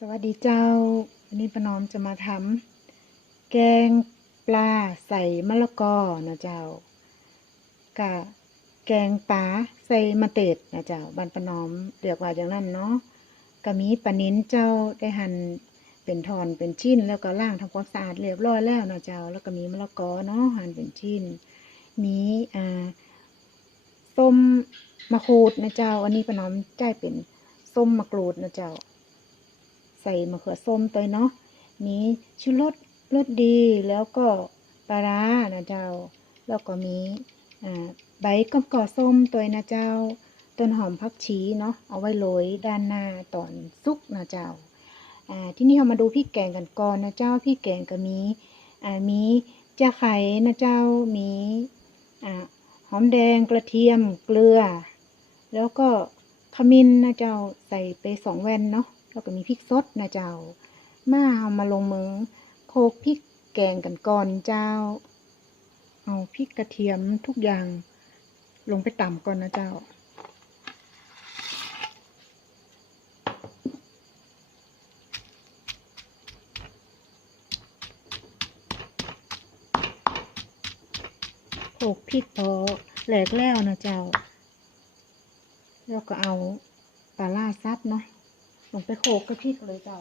สวัสดีเจ้า วันนี้ป้าน้อมจะมาทำแกงปลาใส่มะละกอนะเจ้า กะแกงปลาใส่มะเต็ดนะเจ้าบ้านป้าน้อมเรียกว่าอย่างนั้นเนาะก็มีปลานิ้นเจ้าได้หั่นเป็นทอนเป็นชิ้นแล้วก็ล้างทำความสะอาดเรียบร้อยแล้วนะเจ้า แล้วก็มีมะละกอเนาะหั่นเป็นชิ้น มีอ่าส้มมะกรูดนะเจ้า อันนี้ป้าน้อมใจเป็นส้มมะกรูดนะเจ้า ใส่มะเขือส้มตัวเนาะมีชูรสรสดีแล้วก็ปลาร้านะเจ้า แล้วก็มีใบกอกอส้มตัวนะเจ้า ต้นหอมผักชีเนาะเอาไว้โรยด้านหน้าตอนซุกนะเจ้าที่นี่เรามาดูพริกแกงกันก่อนนะเจ้าพริกแกงก็มีมีจะไข่นะเจ้ามีหอมแดงกระเทียมเกลือ แล้วก็ขมิ้นนะเจ้าใส่ไปสองแว่นเนาะ แล้วก็มีพริกสดนะเจ้า มาเอามาลงมือโคกพริกแกงกันก่อนเจ้า เอาพริกกระเทียมทุกอย่างลงไปต่ำก่อนนะเจ้าโขกพริกพอแหลกแล้วนะเจ้า แล้วก็เอาปลาล่าซับเนาะ ลงไปโขกกับพริกเลยเจ้า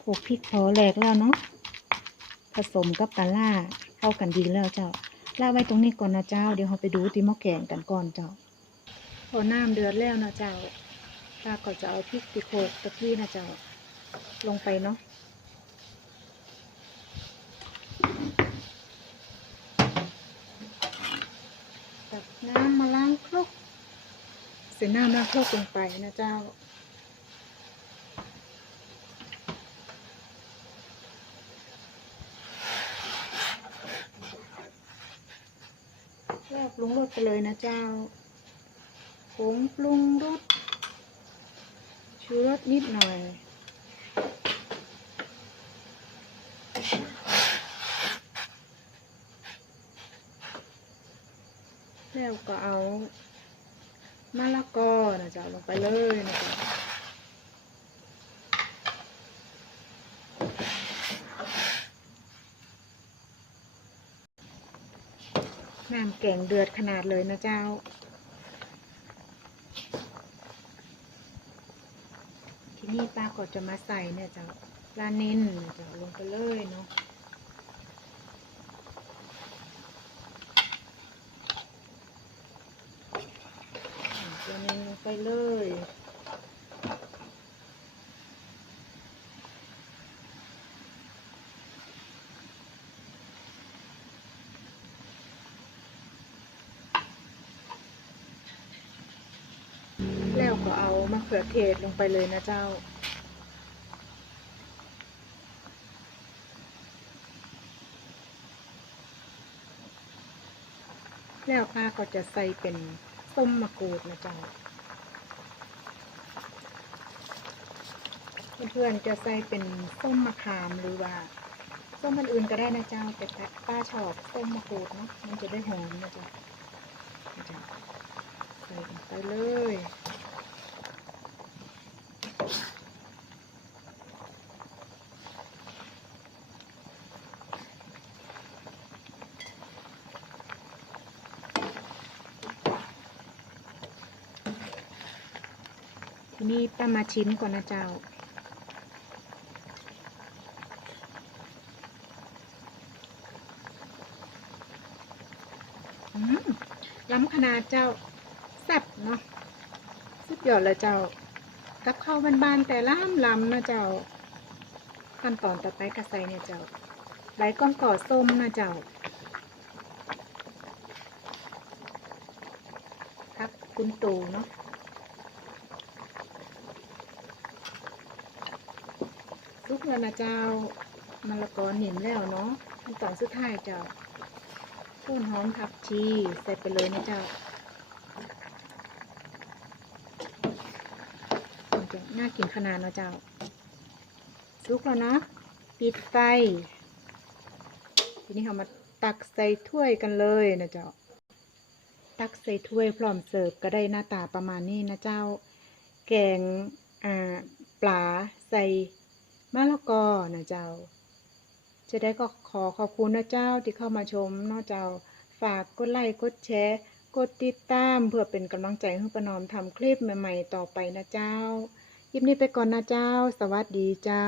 โขกพริกพอแหลกแล้วเนาะผสมกับปลาล่าเข้ากันดีแล้วเจ้าล่าไว้ตรงนี้ก่อนนะเจ้า เดี๋ยวเราไปดูที่หม้อแกงกันก่อนเจ้า พอน้ำเดือดแล้วนะเจ้าป้าก็จะเอาพริกติโขกตะกี้นะเจ้า ลงไปเนาะ น้ำมาล้างครกใส่น้ำล้างครกลงไปนะเจ้าแล้วปรุงรสไปเลยนะเจ้าผงปรุงรสชูรสนิดหน่อย แล้ว ก็เอามะละกอนะจ๊ะลงไปเลยนะจ๊ะน้ำแกงเดือดขนาดเลยนะเจ้า ที่นี้ป้าก็จะมาใส่เนี่ยจ้ะปลาเน้นนะจ๊ะลงไปเลยเนาะ ตัวนี้ลงไปเลยแล้วก็เอามะเขือเทศลงไปเลยนะเจ้า แล้วป้าก็จะใส่เป็น ส้มมะกรูดนะเจ้าเพื่อนๆจะใส่เป็นส้มมะขามหรือว่าส้มมันอื่นก็ได้นะเจ้า แต่ป้าชอบส้มมะกรูดเนาะมันจะได้หอมนะเจ้านะเจ้าใส่ลงไปเลย นี้ป้ามาชิมก่อนนะเจ้า อืมล้ำขนาดเจ้าแซ่บเนาะสุดยอดเลยเจ้า กับข้าวบ้านๆแต่ล้ำล้ำนะเจ้า ขั้นตอนต่อไปกระใสเนี่ยเจ้าใบก้อนก่อส้มนะเจ้าครับคุณตูเนาะ ลุกแล้วนะเจ้ามะละกอหนิมแล้วเนาะขั้นตอนสุดท้ายเจ้าต้นหอมผักชีใส่ไปเลยนะเจ้าน่ากินขนาดเนาะเจ้าลุกแล้วเนาะปิดไฟทีนี้เรามาตักใส่ถ้วยกันเลยนะเจ้า ตักใส่ถ้วยพร้อมเสิร์ฟก็ได้หน้าตาประมาณนี้นะเจ้า แกงอ่าปลาใส่ มะละกอนะเจ้า จะได้ก็ขอขอบคุณนะเจ้าที่เข้ามาชมนะเจ้า ฝากกดไลค์กดแชร์ กดติดตามเพื่อเป็นกำลังใจให้ประนอมทำคลิปใหม่ ๆ ต่อไปนะเจ้ายิบนี้ไปก่อนนะเจ้า สวัสดีเจ้า